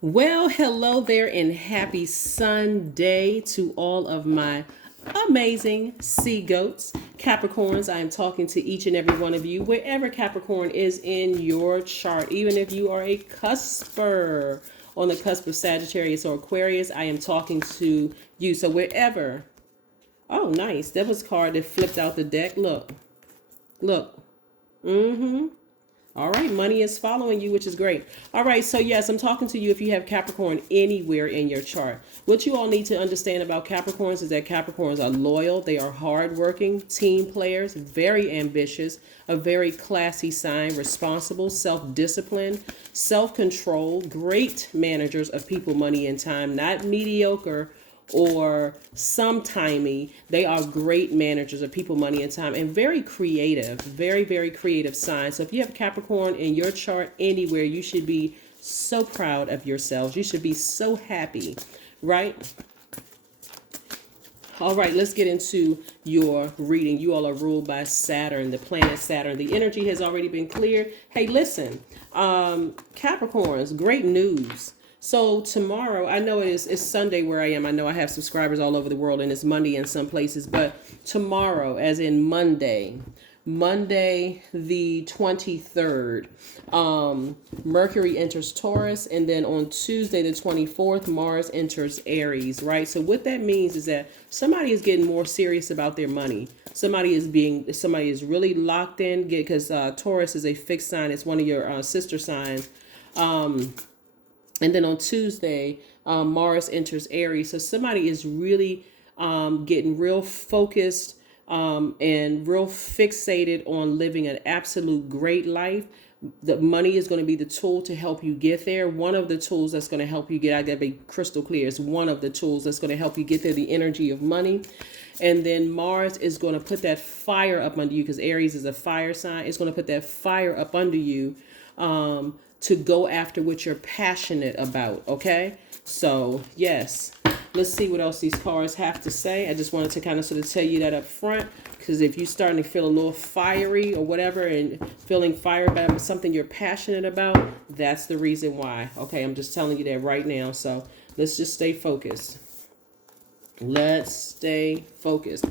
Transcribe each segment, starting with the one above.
Well, hello there, and happy Sunday to all of my amazing sea goats, Capricorns. I am talking to each and every one of you, wherever Capricorn is in your chart, even if you are a cusper on the cusp of Sagittarius or Aquarius, I am talking to you. So wherever, oh, nice. That was a card that flipped out the deck. Look, look. All right, money is following you, which is great. All right, so yes, I'm talking to you if you have Capricorn anywhere in your chart. What you all need to understand about Capricorns is that Capricorns are loyal, they are hardworking, team players, very ambitious, a very classy sign, responsible, self-disciplined, self-control, great managers of people, money, and time, not mediocre or sometimey. They are great managers of people, money, and time, and very creative, very, very creative signs. So if you have Capricorn in your chart anywhere, you should be so proud of yourselves. You should be so happy, right? All right, let's get into your reading. You all are ruled by Saturn, the planet Saturn. The energy has already been cleared. Hey, listen, Capricorns, great news. So tomorrow, I know it's Sunday where I am. I know I have subscribers all over the world, and it's Monday in some places. But tomorrow, as in Monday the 23rd, Mercury enters Taurus, and then on Tuesday the 24th, Mars enters Aries, right? So what that means is that somebody is getting more serious about their money. Somebody is really locked in, because Taurus is a fixed sign. It's one of your sister signs. And then on Tuesday, Mars enters Aries. So somebody is really getting real focused and real fixated on living an absolute great life. The money is going to be the tool to help you get there. One of the tools that's going to help you get, I got to be crystal clear, is one of the tools that's going to help you get there, the energy of money. And then Mars is going to put that fire up under you, because Aries is a fire sign. It's going to put that fire up under you to go after what you're passionate about, okay? So, yes. Let's see what else these cards have to say. I just wanted to kind of sort of tell you that up front, because if you're starting to feel a little fiery or whatever and feeling fired by something you're passionate about, that's the reason why. Okay, I'm just telling you that right now. So let's just stay focused. Let's stay focused.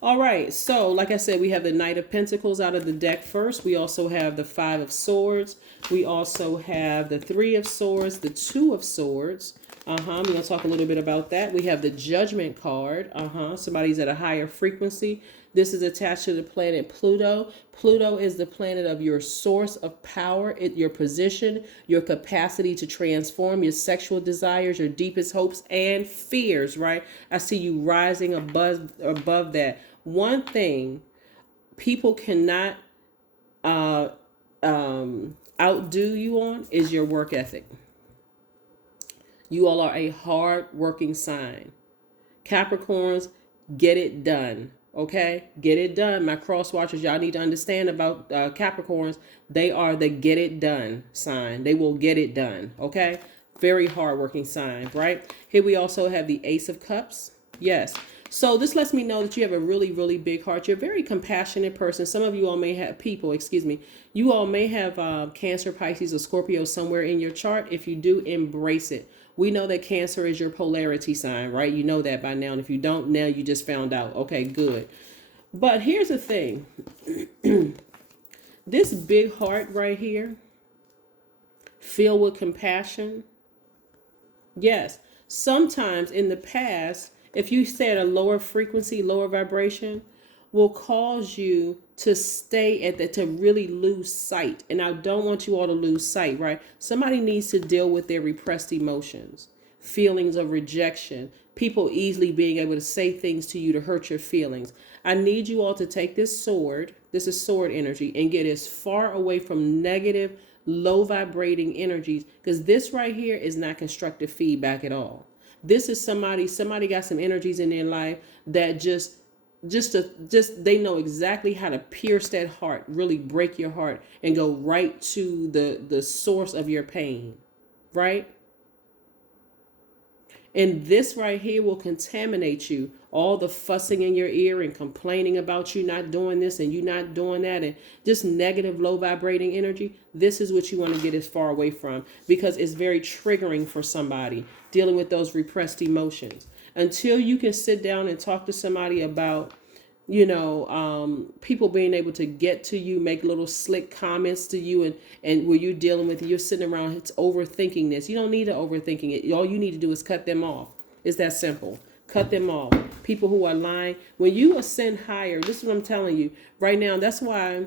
All right, so like I said, we have the Knight of Pentacles out of the deck first. We also have the Five of Swords. We also have the Three of Swords, the Two of Swords. We're going to talk a little bit about that. We have the Judgment card. Somebody's at a higher frequency. This is attached to the planet Pluto. Pluto is the planet of your source of power, your position, your capacity to transform, your sexual desires, your deepest hopes and fears, right? I see you rising above that. One thing people cannot outdo you on is your work ethic. You all are a hard-working sign. Capricorns, get it done. Okay? Get it done. My cross watchers, y'all need to understand about Capricorns. They are the get it done sign. They will get it done. Okay? Very hard-working sign, right? Here we also have the Ace of Cups. Yes. So this lets me know that you have a really, really big heart. You're a very compassionate person. Some of you all may have you all may have Cancer, Pisces, or Scorpio somewhere in your chart. If you do, embrace it. We know that Cancer is your polarity sign, right? You know that by now. And if you don't, now you just found out. Okay, good. But here's the thing. This big heart right here, filled with compassion. Yes. Sometimes in the past, if you stay at a lower frequency, lower vibration, will cause you to stay at that, to really lose sight. And I don't want you all to lose sight, right? Somebody needs to deal with their repressed emotions, feelings of rejection, people easily being able to say things to you to hurt your feelings. I need you all to take this is sword energy, and get as far away from negative, low vibrating energies, because this right here is not constructive feedback at all. This is somebody got some energies in their life that just they know exactly how to pierce that heart, really break your heart, and go right to the source of your pain, right? And this right here will contaminate you. All the fussing in your ear and complaining about you not doing this and you not doing that, and just negative, low vibrating energy. This is what you want to get as far away from, because it's very triggering for somebody dealing with those repressed emotions. Until you can sit down and talk to somebody about, people being able to get to you, make little slick comments to you, and where you're dealing with, you're sitting around, it's overthinking this. You don't need to overthinking it. All you need to do is cut them off. It's that simple. Cut them off. People who are lying. When you ascend higher, this is what I'm telling you right now. That's why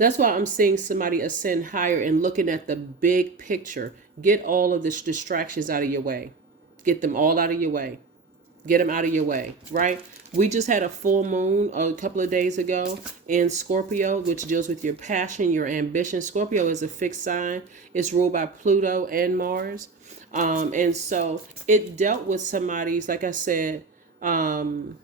I'm seeing somebody ascend higher and looking at the big picture. Get all of the distractions out of your way. Get them all out of your way. Get them out of your way, right? We just had a full moon a couple of days ago in Scorpio, which deals with your passion, your ambition. Scorpio is a fixed sign. It's ruled by Pluto and Mars. And so it dealt with somebody's, like I said, Pluto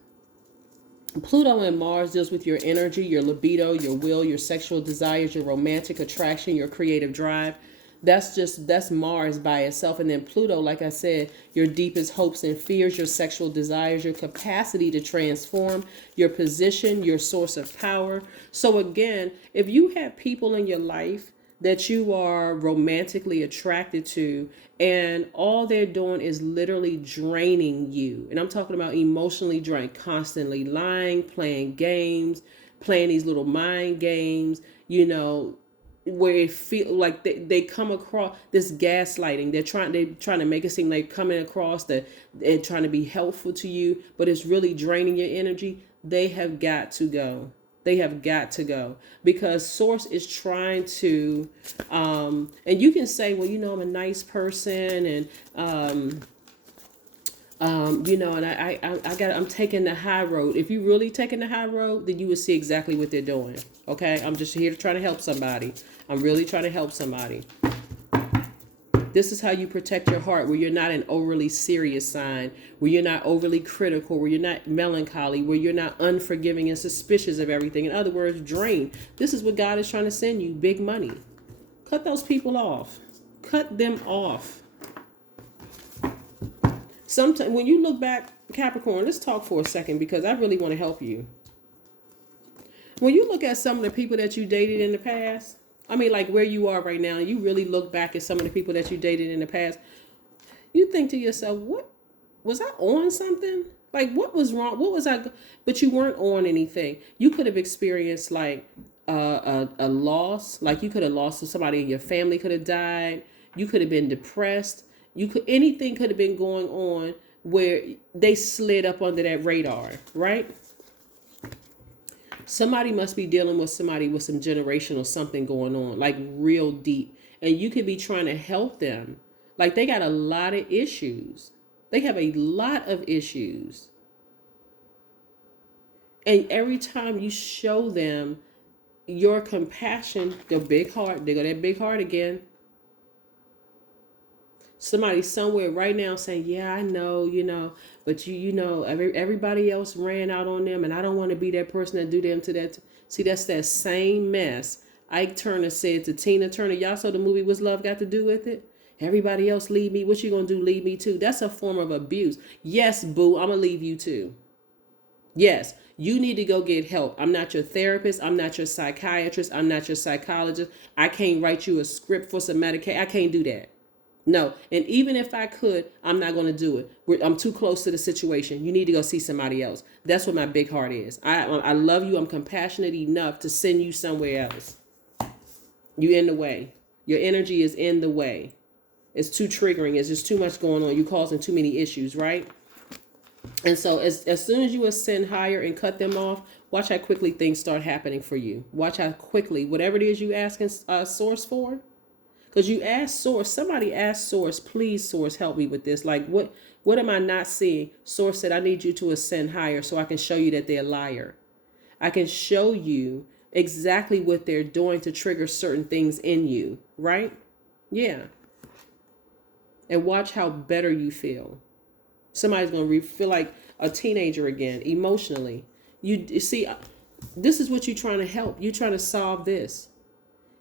and Mars deals with your energy, your libido, your will, your sexual desires, your romantic attraction, your creative drive. That's Mars by itself. And then Pluto, like I said, your deepest hopes and fears, your sexual desires, your capacity to transform, your position, your source of power. So again, if you have people in your life that you are romantically attracted to, and all they're doing is literally draining you, and I'm talking about emotionally drained, constantly lying, playing games, playing these little mind games, where it feel like they come across this gaslighting. They're trying to make it seem like coming across that they're trying to be helpful to you, but it's really draining your energy. They have got to go. They have got to go, because Source is trying to, and you can say, well, I'm a nice person, and and I'm taking the high road. If you really taking the high road, then you will see exactly what they're doing. Okay, I'm just here to try to help somebody. I'm really trying to help somebody. This is how you protect your heart, where you're not an overly serious sign, where you're not overly critical, where you're not melancholy, where you're not unforgiving and suspicious of everything. In other words, drain. This is what God is trying to send you, big money. Cut those people off. Cut them off. Sometimes when you look back, Capricorn, let's talk for a second, because I really want to help you. When you look at some of the people that you dated in the past, like where you are right now, you really look back at some of the people that you dated in the past, you think to yourself, what was I on something? Like, what was wrong? What was I? But you weren't on anything. You could have experienced like a loss. Like you could have lost somebody in your family, could have died. You could have been depressed. Anything could have been going on where they slid up under that radar, right? Somebody must be dealing with somebody with some generational something going on, like real deep. And you could be trying to help them. Like they got a lot of issues. They have a lot of issues. And every time you show them your compassion, their big heart, they got that big heart again. Somebody somewhere right now saying, yeah, I know, but everybody else ran out on them, and I don't want to be that person that do them to that. See, that's that same mess Ike Turner said to Tina Turner. Y'all saw the movie What's Love Got to Do with It? Everybody else leave me. What you gonna do? Leave me too? That's a form of abuse. Yes, boo, I'm gonna leave you too. Yes, you need to go get help. I'm not your therapist. I'm not your psychiatrist. I'm not your psychologist. I can't write you a script for some medication. I can't do that. No, and even if I could, I'm not going to do it. I'm too close to the situation. You need to go see somebody else. That's what my big heart is. I love you. I'm compassionate enough to send you somewhere else. You in the way. Your energy is in the way. It's too triggering. It's just too much going on. You're causing too many issues, right? And so as soon as you ascend higher and cut them off, watch how quickly things start happening for you. Watch how quickly, whatever it is you asking Source for. Because you ask Source, somebody asked Source, please Source, help me with this. Like, what am I not seeing? Source said, I need you to ascend higher so I can show you that they're a liar. I can show you exactly what they're doing to trigger certain things in you, right? Yeah. And watch how better you feel. Somebody's going to feel like a teenager again, emotionally. You see, this is what you're trying to help. You're trying to solve this.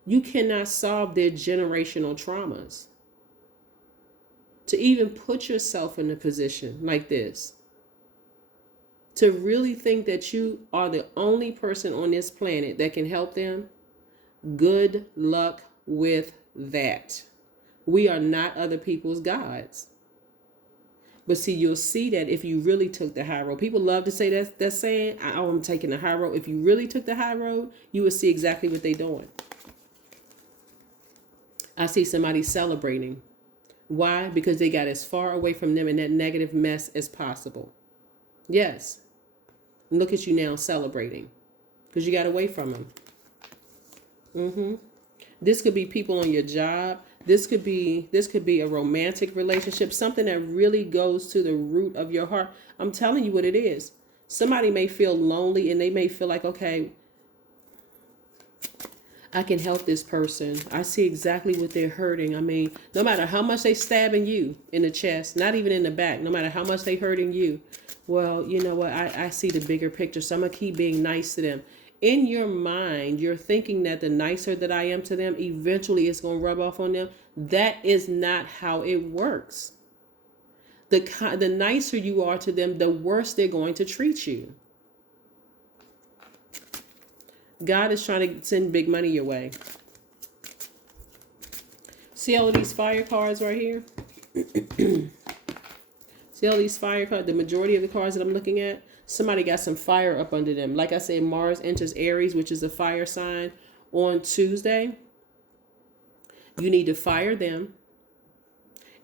You cannot solve their generational traumas. to even put yourself in a position like this, to really think that you are the only person on this planet that can help them, good luck with that. We are not other people's gods. But see, you'll see that if you really took the high road. People love to say that saying, I'm taking the high road. If you really took the high road, you would see exactly what they're doing. I see somebody celebrating. Why? Because they got as far away from them in that negative mess as possible. Yes. Look at you now celebrating because you got away from them. This could be people on your job. This could be a romantic relationship, something that really goes to the root of your heart. I'm telling you what it is. Somebody may feel lonely and they may feel like, okay, I can help this person. I see exactly what they're hurting. I mean, no matter how much they stabbing you in the chest, not even in the back, no matter how much they hurting you, well, you know what? I see the bigger picture. So I'm going to keep being nice to them. In your mind, you're thinking that the nicer that I am to them, eventually it's going to rub off on them. That is not how it works. The nicer you are to them, the worse they're going to treat you. God is trying to send big money your way. See all of these fire cards right here? See all these fire cards? The majority of the cards that I'm looking at, somebody got some fire up under them. Like I said, Mars enters Aries, which is a fire sign, on Tuesday. You need to fire them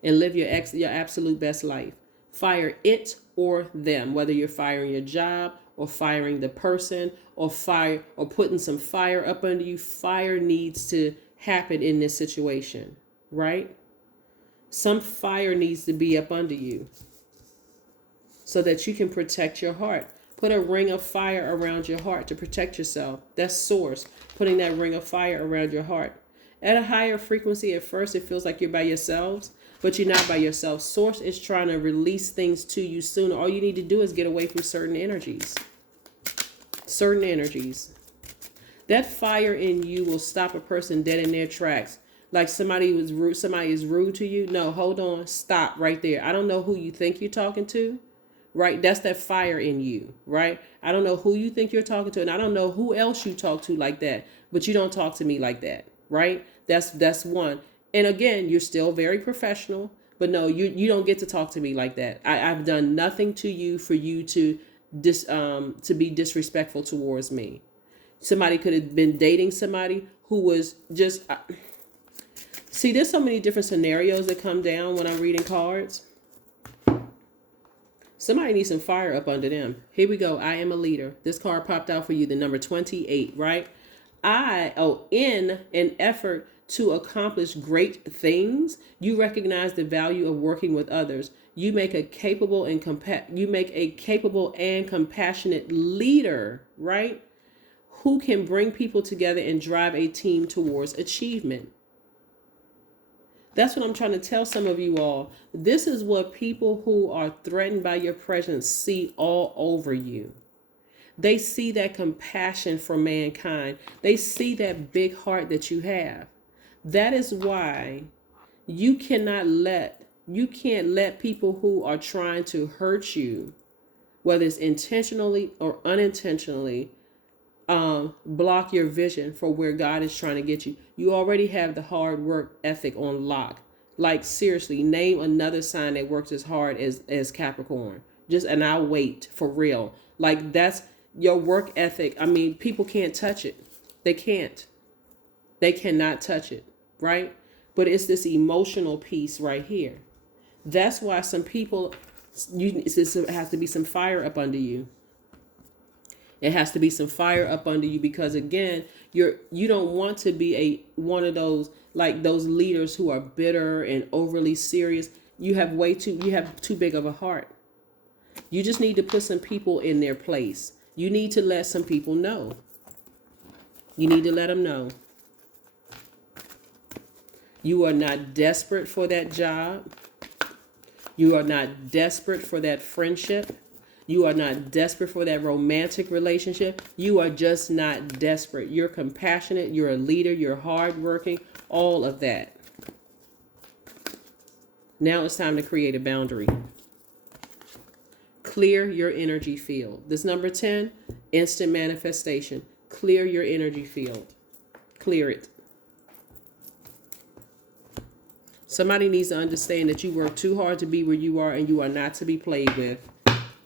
and live your absolute best life. Fire it or them, whether you're firing your job or firing the person or putting some fire up under you. Fire needs to happen in this situation, right? Some fire needs to be up under you so that you can protect your heart. Put a ring of fire around your heart to protect yourself. That's source, putting that ring of fire around your heart. At a higher frequency, at first, it feels like you're by yourselves, but you're not by yourself. Source is trying to release things to you sooner. All you need to do is get away from certain energies. Certain energies. That fire in you will stop a person dead in their tracks. Like somebody is rude to you. No, hold on. Stop right there. I don't know who you think you're talking to. Right? That's that fire in you, right? I don't know who you think you're talking to, and I don't know who else you talk to like that, but you don't talk to me like that, right? That's one. And again, you're still very professional, but no, you don't get to talk to me like that. I've done nothing to you for you to be disrespectful towards me. Somebody could have been dating somebody who was just see, there's so many different scenarios that come down when I'm reading cards. Somebody needs some fire up under them. Here we go. I am a leader. This card popped out for you, the number 28, right? In an effort to accomplish great things, you recognize the value of working with others. You make a capable and compassionate leader, right? Who can bring people together and drive a team towards achievement. That's what I'm trying to tell some of you all. This is what people who are threatened by your presence see all over you. They see that compassion for mankind. They see that big heart that you have. That is why you can't let people who are trying to hurt you, whether it's intentionally or unintentionally, block your vision for where God is trying to get you. You already have the hard work ethic on lock. Like seriously, name another sign that works as hard as Capricorn. And I'll wait, for real. Like that's your work ethic. I mean, people can't touch it. They can't. They cannot touch it, right? But it's this emotional piece right here. That's why some people, it has to be some fire up under you. It has to be some fire up under you because again, you don't want to be one of those leaders who are bitter and overly serious. You have too big of a heart. You just need to put some people in their place. You need to let some people know. You need to let them know. You are not desperate for that job. You are not desperate for that friendship. You are not desperate for that romantic relationship. You are just not desperate. You're compassionate. You're a leader. You're hardworking. All of that. Now it's time to create a boundary. Clear your energy field. This number 10, instant manifestation. Clear your energy field. Clear it. Somebody needs to understand that you work too hard to be where you are, and you are not to be played with.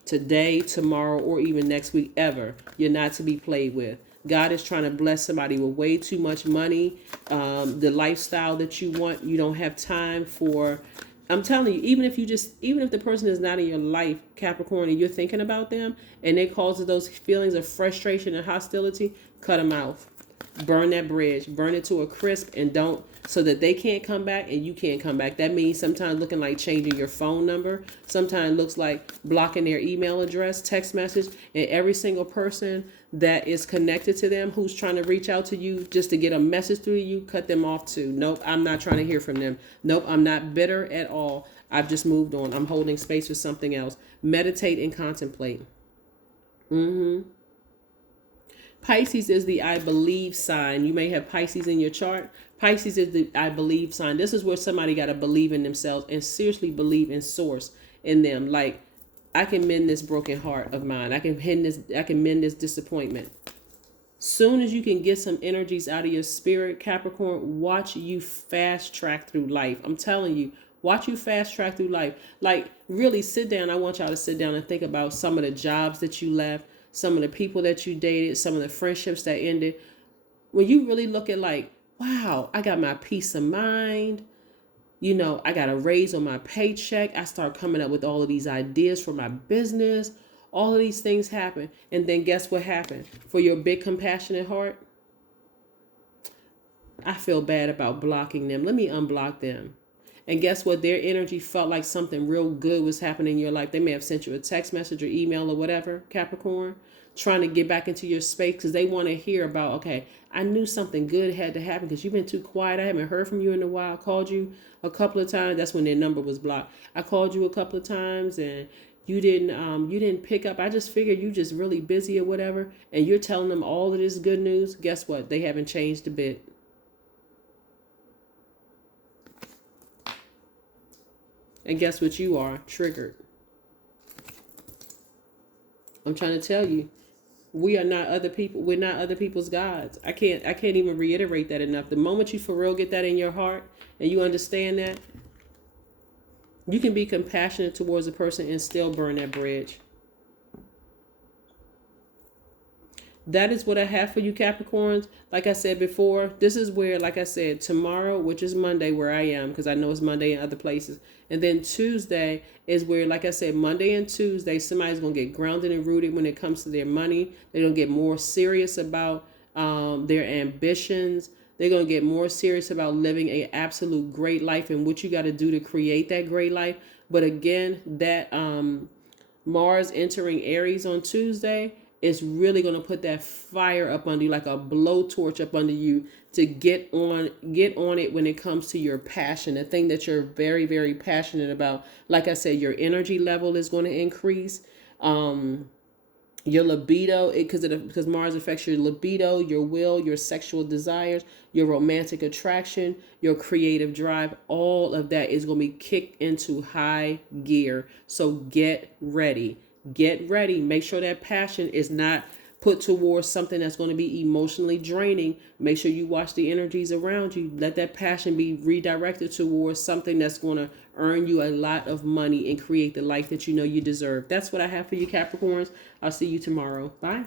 Today, tomorrow, or even next week, ever. You're not to be played with. God is trying to bless somebody with way too much money. The lifestyle that you want, you don't have time for. I'm telling you, even if the person is not in your life, Capricorn, and you're thinking about them, and it causes those feelings of frustration and hostility, cut them off. Burn that bridge. Burn it to a crisp, and don't, so that they can't come back and you can't come back. That means sometimes looking like changing your phone number. Sometimes looks like blocking their email address, text message, and every single person that is connected to them who's trying to reach out to you just to get a message through you, cut them off too. Nope, I'm not trying to hear from them. Nope, I'm not bitter at all. I've just moved on. I'm holding space for something else. Meditate and contemplate. Pisces is the I believe sign. You may have Pisces in your chart. Pisces is the I believe sign. This is where somebody got to believe in themselves and seriously believe in source in them. Like, I can mend this broken heart of mine. I can mend this disappointment. Soon as you can get some energies out of your spirit, Capricorn, watch you fast track through life. I'm telling you, watch you fast track through life. Like, really sit down. I want y'all to sit down and think about some of the jobs that you left, some of the people that you dated, some of the friendships that ended. When you really look at like, wow, I got my peace of mind. You know, I got a raise on my paycheck. I start coming up with all of these ideas for my business. All of these things happen. And then guess what happened? For your big compassionate heart, I feel bad about blocking them. Let me unblock them. And guess what? Their energy felt like something real good was happening in your life. They may have sent you a text message or email or whatever, Capricorn, trying to get back into your space because they want to hear about, okay, I knew something good had to happen because you've been too quiet. I haven't heard from you in a while. I called you a couple of times. That's when their number was blocked. I called you a couple of times and you didn't pick up. I just figured you just really busy or whatever. And you're telling them all of this good news. Guess what? They haven't changed a bit. And guess what you are? Triggered. I'm trying to tell you, we are not other people. We're not other people's gods. I can't even reiterate that enough. The moment you for real get that in your heart and you understand that, you can be compassionate towards a person and still burn that bridge. That is what I have for you, Capricorns. Like I said before, this is where, like I said, tomorrow, which is Monday, where I am, because I know it's Monday in other places. And then Tuesday is where, like I said, Monday and Tuesday, somebody's going to get grounded and rooted when it comes to their money. They're going to get more serious about their ambitions. They're going to get more serious about living an absolute great life and what you got to do to create that great life. But again, that Mars entering Aries on Tuesday is really going to put that fire up under you, like a blowtorch up under you, to get on it when it comes to your passion, the thing that you're very, very passionate about. Like I said, your energy level is going to increase. Your libido, because Mars affects your libido, your will, your sexual desires, your romantic attraction, your creative drive. All of that is going to be kicked into high gear. So get ready. Get ready. Make sure that passion is not put towards something that's going to be emotionally draining. Make sure you watch the energies around you. Let that passion be redirected towards something that's going to earn you a lot of money and create the life that you know you deserve. That's what I have for you, Capricorns. I'll see you tomorrow. Bye.